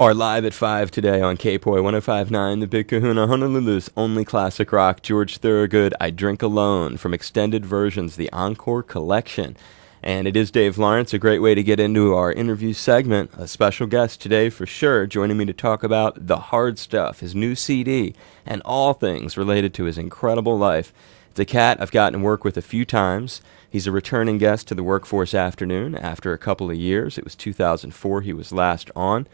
Are live at 5 today on KPOI 105.9, the Big Kahuna, Honolulu's only classic rock, George Thorogood, I Drink Alone, from Extended Versions, the Encore Collection. And it is Dave Lawrence, a great way to get into our interview segment. A special guest today for sure, joining me to talk about The Hard Stuff, his new CD, and all things related to his incredible life. It's a cat I've gotten to work with a few times. He's a returning guest to the Workforce Afternoon after a couple of years. It was 2004 he was last on.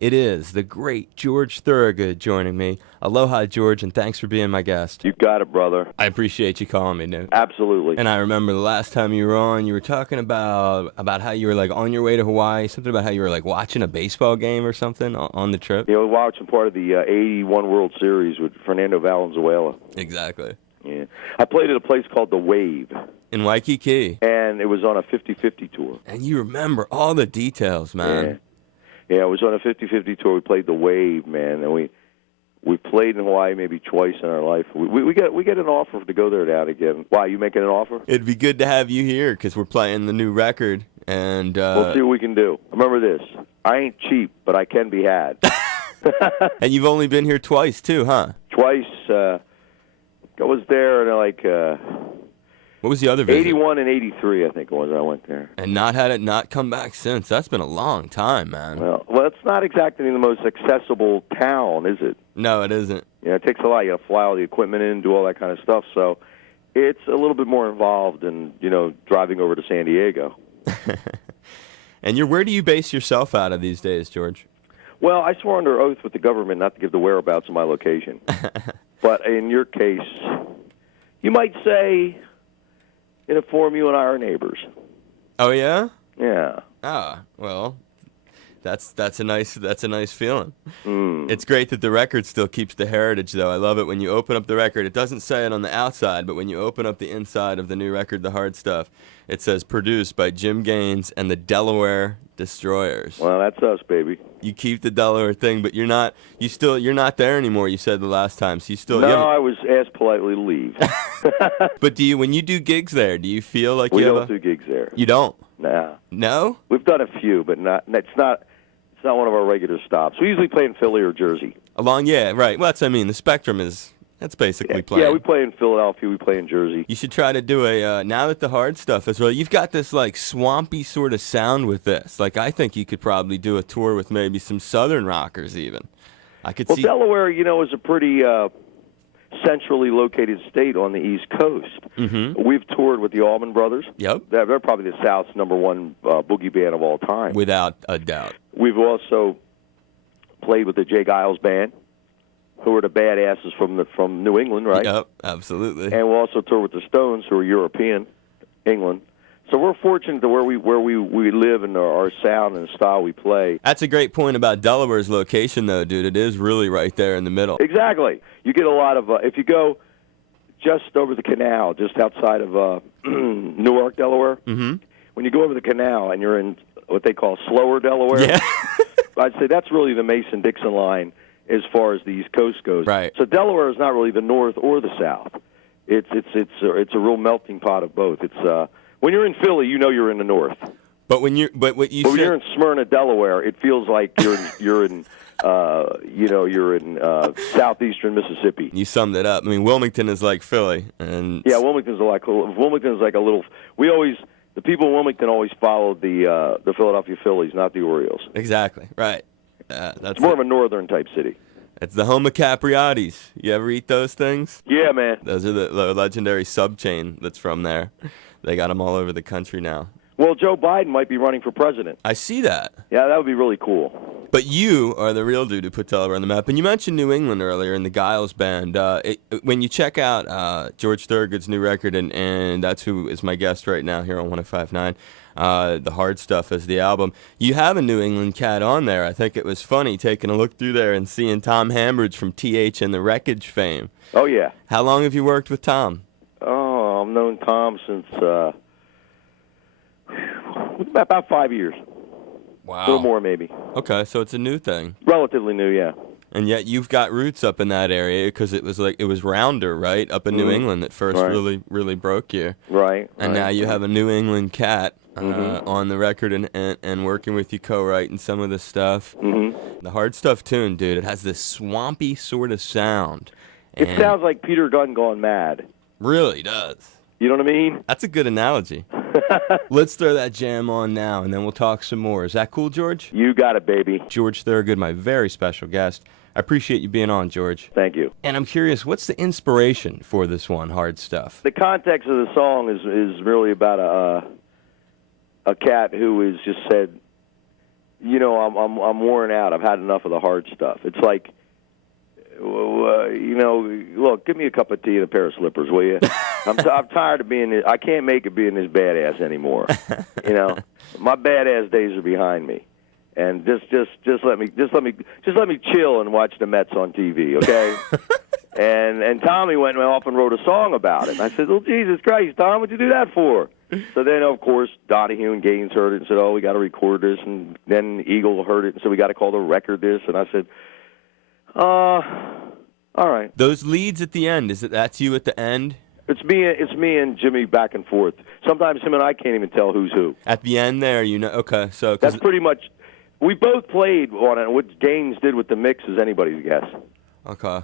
It is the great George Thorogood joining me. Aloha, George, and thanks for being my guest. You got it, brother. I appreciate you calling me, dude. Absolutely. And I remember the last time you were on, you were talking about how you were like on your way to Hawaii, something about how you were like watching a baseball game or something on the trip. Yeah, we were watching part of the 81 World Series with Fernando Valenzuela. Exactly. Yeah. I played at a place called The Wave. In Waikiki. And it was on a 50-50 tour. And you remember all the details, man. Yeah. Yeah, it was on a 50-50 tour. We played The Wave, man, and we played in Hawaii maybe twice in our life. We get an offer to go there now again. Why, you making an offer? It'd be good to have you here because we're playing the new record, and we'll see what we can do. Remember this: I ain't cheap, but I can be had. And you've only been here twice too, huh? Twice. I was there in what was the other visit? 81 and 83, I think it was. I went there. And not come back since. That's been a long time, man. Well, it's not exactly the most accessible town, is it? No, it isn't. Yeah, it takes a lot. You got to fly all the equipment in, do all that kind of stuff. So it's a little bit more involved than, driving over to San Diego. And where do you base yourself out of these days, George? Well, I swore under oath with the government not to give the whereabouts of my location. But in your case, you might say, in a form, you and I are neighbors. Oh yeah? Yeah. Ah, well, that's a nice feeling. Mm. It's great that the record still keeps the heritage, though. I love it when you open up the record. It doesn't say it on the outside, but when you open up the inside of the new record, The Hard Stuff, it says produced by Jim Gaines and the Delaware Destroyers. Well, that's us, baby. You keep the Delaware thing, but you're not there anymore. You said the last time, so you still. No, I was asked politely to leave. But when you do gigs there, do you feel like we don't do gigs there? You don't? Nah. No? We've done a few, but it's not one of our regular stops. We usually play in Philly or Jersey. Yeah, right. Well, the spectrum is. That's basically playing. Yeah, we play in Philadelphia. We play in Jersey. You should try to do now that The Hard Stuff is really, you've got this like swampy sort of sound with this. Like I think you could probably do a tour with maybe some Southern rockers even. Well, Delaware, is a pretty centrally located state on the East Coast. Mm-hmm. We've toured with the Allman Brothers. Yep. They're probably the South's #1 boogie band of all time. Without a doubt. We've also played with the Jay Giles Band, who are the badasses from New England, right? Yep, absolutely. And we'll also tour with the Stones, who are European, England. So we're fortunate to where we live and our sound and style we play. That's a great point about Delaware's location, though, dude. It is really right there in the middle. Exactly. You get a lot of if you go just over the canal, just outside of Newark, Delaware. Mm-hmm. When you go over the canal and you're in what they call slower Delaware, yeah. I'd say that's really the Mason-Dixon line as far as the East Coast goes. Right. So Delaware is not really the North or the South. It's a real melting pot of both. It's when you're in Philly, you're in the North. But when you're when you're in Smyrna, Delaware, it feels like you're in southeastern Mississippi. You summed it up. I mean, Wilmington is like Philly, and yeah, Wilmington's like a little. The people in Wilmington always followed the Philadelphia Phillies, not the Orioles. Exactly right. That's it's more of a northern type city. It's the home of Capriotti's. You ever eat those things? Yeah, man. Those are the legendary sub chain that's from there. They got them all over the country now. Well, Joe Biden might be running for president. I see that. Yeah, that would be really cool. But you are the real dude who put Delaware on the map. And you mentioned New England earlier in the Giles Band. When you check out George Thorogood's new record, and that's who is my guest right now here on 105.9, The Hard Stuff is the album, you have a New England cat on there. I think it was funny taking a look through there and seeing Tom Hambridge from TH and the Wreckage fame. Oh, yeah. How long have you worked with Tom? Oh, I've known Tom since about 5 years. Wow. A little more, maybe. Okay, so it's a new thing. Relatively new, yeah. And yet you've got roots up in that area because it was Rounder, right, up in New England that first right. really broke you. Right. And now you have a New England cat on the record and working with you co-writing some of the stuff. Mm-hmm. The Hard Stuff tune, dude, it has this swampy sort of sound. It sounds like Peter Gunn gone mad. Really does. You know what I mean? That's a good analogy. Let's throw that jam on now, and then we'll talk some more. Is that cool, George? You got it, baby. George Thorogood, my very special guest. I appreciate you being on, George. Thank you. And I'm curious, what's the inspiration for this one, Hard Stuff? The context of the song is really about a cat who has just said, you know, I'm worn out. I've had enough of the hard stuff. It's like, you know, look, give me a cup of tea and a pair of slippers, will you? I'm tired of being. I can't make it being this badass anymore. You know, my badass days are behind me, and just let me chill and watch the Mets on TV, okay? and Tommy went off and wrote a song about it. And I said, "Well, Jesus Christ, Tom, what'd you do that for?" So then, of course, Donahue and Gaines heard it and said, "Oh, we got to record this." And then Eagle heard it and said, "We got to call the record this." And I said, all right. Those leads at the end, that's you at the end? It's me and Jimmy back and forth. Sometimes him and I can't even tell who's who. At the end there, you know, okay. So that's pretty much, we both played on it. What Gaines did with the mix is anybody's guess. Okay.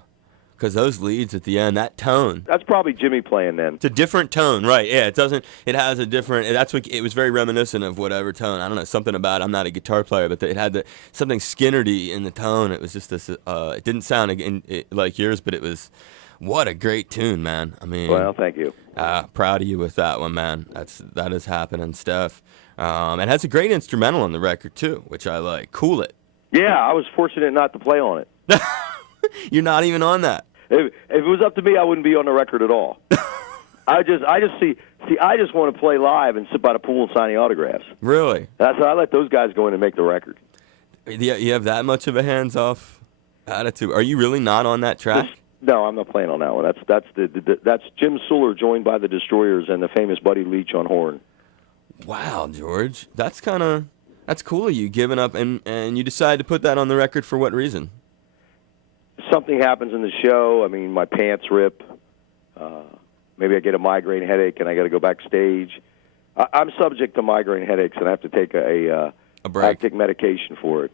Because those leads at the end, that tone. That's probably Jimmy playing then. It's a different tone, right? Yeah, it has a different, it was very reminiscent of whatever tone. I don't know, something about it. I'm not a guitar player, but it had something Skinner-y in the tone. It was just this, it didn't sound like yours, but it was, what a great tune, man. I mean. Well, thank you. Proud of you with that one, man. That is happening stuff. It has a great instrumental on the record, too, which I like. Cool It. Yeah, I was fortunate not to play on it. You're not even on that. If it was up to me, I wouldn't be on the record at all. I just want to play live and sit by the pool and sign the autographs. Really? That's how I let those guys go in and make the record. You have that much of a hands-off attitude. Are you really not on that track? No, I'm not playing on that one. That's Jim Suller joined by the Destroyers and the famous Buddy Leach on horn. Wow, George, that's cool of you giving up, and you decided to put that on the record for what reason? Something happens in the show. I mean, my pants rip. Maybe I get a migraine headache and I got to go backstage. I'm subject to migraine headaches and I have to take a break. I take medication for it.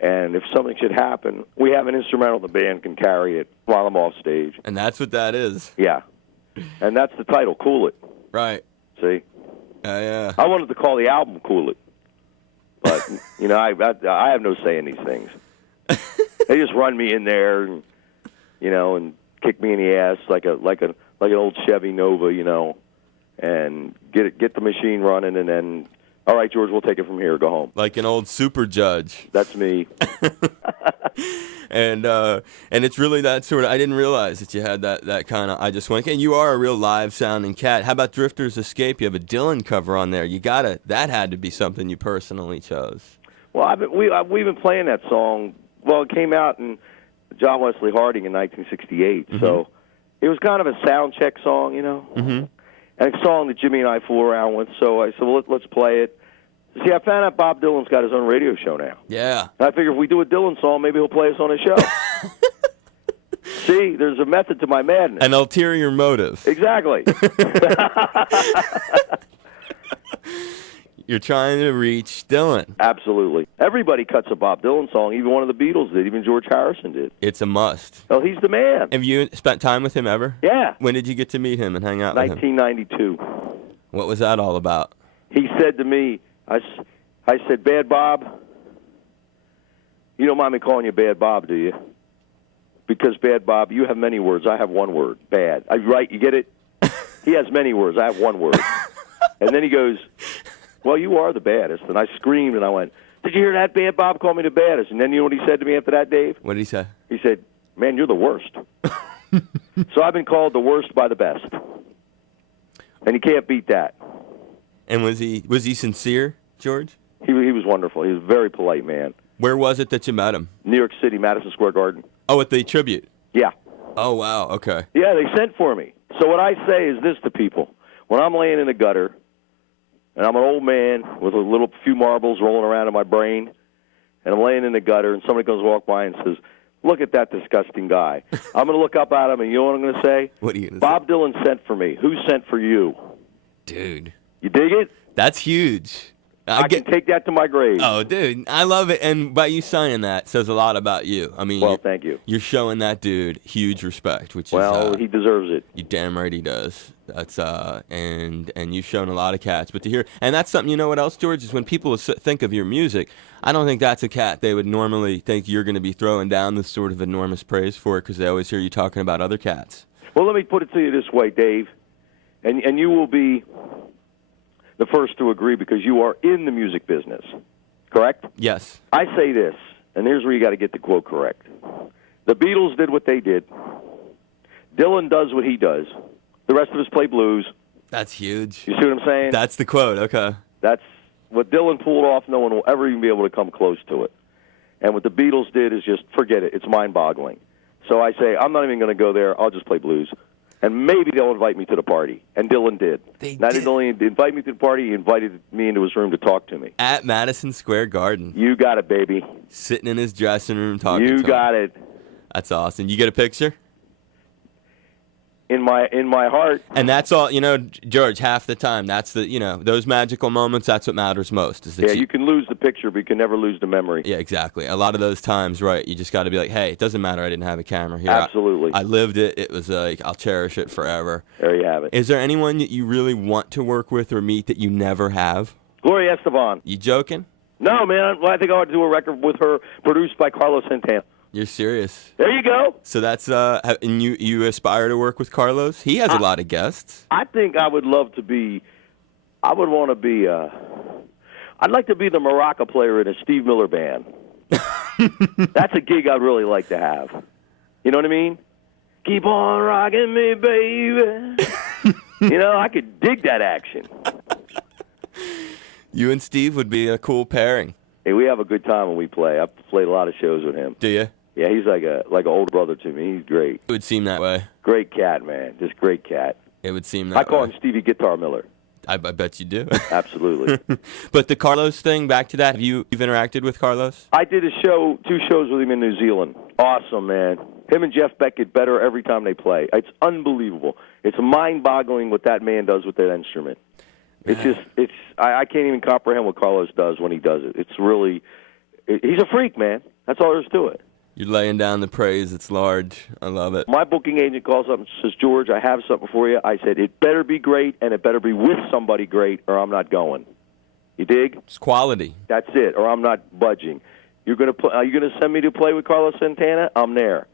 And if something should happen, we have an instrumental the band can carry it while I'm off stage. And that's what that is. Yeah. And that's the title, Cool It. Right. See? Yeah. I wanted to call the album Cool It. But, you know, I have no say in these things. They just run me in there, and, you know, and kick me in the ass like an old Chevy Nova, you know, and get the machine running, and then, all right, George, we'll take it from here. Go home. Like an old super judge. That's me. And it's really that sort of. I didn't realize that you had that kind of. I just went. And you are a real live sounding cat. How about Drifter's Escape? You have a Dylan cover on there. That had to be something you personally chose. Well, we've been playing that song. Well, it came out in John Wesley Harding in 1968, so it was kind of a sound check song, you know, and a song that Jimmy and I fool around with. So I said, well, let's play it. See, I found out Bob Dylan's got his own radio show now. Yeah. And I figure if we do a Dylan song, maybe he'll play us on his show. See, there's a method to my madness. An ulterior motive. Exactly. You're trying to reach Dylan. Absolutely. Everybody cuts a Bob Dylan song. Even one of the Beatles did. Even George Harrison did. It's a must. Oh, he's the man. Have you spent time with him ever? Yeah. When did you get to meet him and hang out with him? 1992. What was that all about? He said to me, I said, Bad Bob, you don't mind me calling you Bad Bob, do you? Because, Bad Bob, you have many words. I have one word, bad. Right, you get it? He has many words. I have one word. And then he goes, well, you are the baddest. And I screamed and I went, did you hear that, Bad Bob call me the baddest? And then you know what he said to me after that, Dave? What did he say? He said, man, you're the worst. So I've been called the worst by the best. And you can't beat that. And was he sincere, George? He was wonderful. He was a very polite man. Where was it that you met him? New York City, Madison Square Garden. Oh, at the tribute? Yeah. Oh, wow, okay. Yeah, they sent for me. So what I say is this to people. When I'm laying in the gutter, and I'm an old man with a few marbles rolling around in my brain, and I'm laying in the gutter, and somebody comes walk by and says, look at that disgusting guy. I'm going to look up at him, and you know what I'm going to say? What are you going to say? Bob Dylan sent for me. Who sent for you? Dude. You dig it? That's huge. I can take that to my grave. Oh, dude, I love it. And by you signing that says a lot about you. I mean, well, thank you. You're showing that dude huge respect, which is he deserves it. You damn right he does. That's and you've shown a lot of cats. But to hear, and that's something, you know what else, George, is when people think of your music, I don't think that's a cat they would normally think you're going to be throwing down this sort of enormous praise for it, because they always hear you talking about other cats. Well, let me put it to you this way, Dave, and you will be the first to agree because you are in the music business, correct? Yes. I say this, and here's where you got to get the quote correct. The Beatles did what they did. Dylan does what he does. The rest of us play blues. That's huge. You see what I'm saying? That's the quote, okay. That's what Dylan pulled off. No one will ever even be able to come close to it. And what the Beatles did is just forget it. It's mind-boggling. So I say, I'm not even going to go there. I'll just play blues. And maybe they'll invite me to the party. And Dylan did. They didn't only invite me to the party, he invited me into his room to talk to me. At Madison Square Garden. You got it, baby. Sitting in his dressing room talking to him. You got it. That's awesome. You get a picture? In my heart. And that's all, George, half the time, that's the, those magical moments, that's what matters most. You can lose the picture, but you can never lose the memory. Yeah, exactly. A lot of those times, right, you just got to be like, hey, it doesn't matter I didn't have a camera here. Absolutely. I lived it. It was like, I'll cherish it forever. There you have it. Is there anyone that you really want to work with or meet that you never have? Gloria Estefan. You joking? No, man. I think I ought to do a record with her produced by Carlos Santana. You're serious? There you go. So that's and you aspire to work with Carlos? He has a lot of guests. I think I would love to be. I would want to be. I'd like to be the maraca player in a Steve Miller band. That's a gig I'd really like to have. You know what I mean? Keep on rocking me, baby. I could dig that action. You and Steve would be a cool pairing. Hey, we have a good time when we play. I've played a lot of shows with him. Do you? Yeah, he's like an older brother to me. He's great. It would seem that way. Great cat, man. Just great cat. It would seem that way. I call him Stevie Guitar Miller. I bet you do. Absolutely. But the Carlos thing, back to that, you've interacted with Carlos? I did 2 shows with him in New Zealand. Awesome, man. Him and Jeff Beck get better every time they play. It's unbelievable. It's mind-boggling what that man does with that instrument. I can't even comprehend what Carlos does when he does it. It's really, he's a freak, man. That's all there is to it. You're laying down the praise. It's large. I love it. My booking agent calls up and says, George, I have something for you. I said, it better be great, and it better be with somebody great, or I'm not going. You dig? It's quality. That's it, or I'm not budging. Are you gonna send me to play with Carlos Santana? I'm there.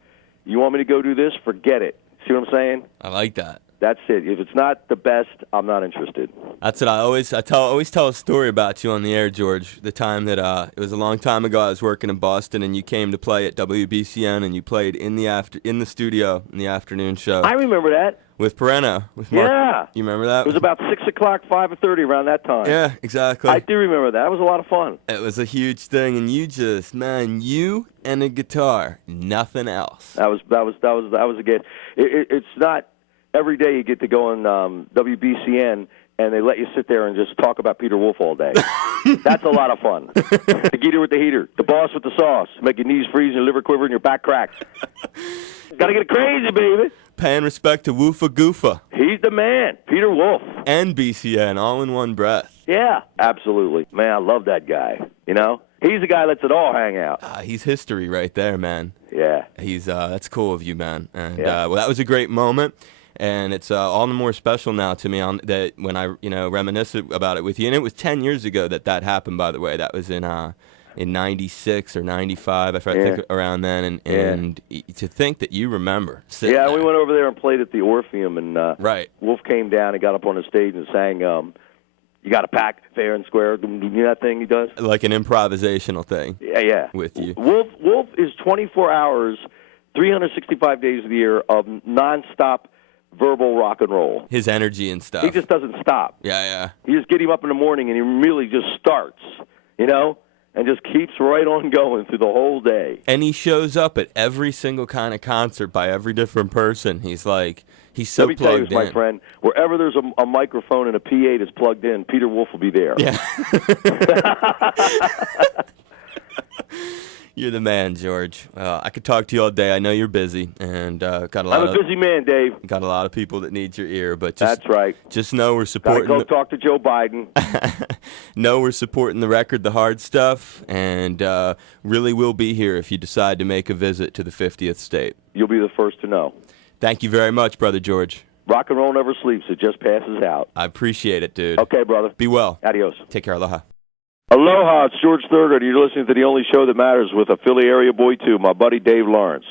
You want me to go do this? Forget it. See what I'm saying? I like that. That's it. If it's not the best, I'm not interested. That's what I always tell a story about you on the air, George. The time that it was a long time ago. I was working in Boston, and you came to play at WBCN, and you played in the studio in the afternoon show. I remember that with Pereno. With Mark. Yeah, you remember that? It was about 6:00, 5:30 around that time. Yeah, exactly. I do remember that. It was a lot of fun. It was a huge thing, and you and a guitar, nothing else. That was a good. It's not every day you get to go on WBCN and they let you sit there and just talk about Peter Wolf all day. That's a lot of fun. The Geeter with the heater, the boss with the sauce, make your knees freeze and your liver quiver and your back crack. Gotta get crazy, baby. Paying respect to Woofa Goofa. He's the man, Peter Wolf. And BCN, all in one breath. Yeah, absolutely. Man, I love that guy. He's the guy that lets it all hang out. He's history right there, man. Yeah. He's that's cool of you, man. And well, that was a great moment. And it's all the more special now to me that when I reminisce about it with you. And it was 10 years ago that happened, by the way. That was in 96 or 95, I think around then. And to think that you remember sitting there. We went over there and played at the Orpheum. And right. Wolf came down and got up on the stage and sang You Got to Pack Fair and Square. You know that thing he does? Like an improvisational thing. Yeah. With you. Wolf is 24 hours, 365 days of the year of nonstop verbal rock and roll. His energy and stuff. He just doesn't stop. Yeah. You just get him up in the morning and he really just starts, and just keeps right on going through the whole day. And he shows up at every single kind of concert by every different person. He's so plugged in. Let me tell you, my friend, wherever there's a microphone and a PA that's plugged in, Peter Wolf will be there. Yeah. You're the man, George. I could talk to you all day. I know you're busy, and got a lot I'm a busy man, Dave. got a lot of people that need your ear. But just, That's right. Just know we're Gotta supporting. go talk to Joe Biden. Know we're supporting the record, the hard stuff, and really will be here if you decide to make a visit to the 50th state. You'll be the first to know. Thank you very much, Brother George. Rock and roll never sleeps. It just passes out. I appreciate it, dude. Okay, brother. Be well. Adios. Take care. Aloha. Aloha, it's George Thorogood. You're listening to the only show that matters with a Philly area boy, too, my buddy Dave Lawrence.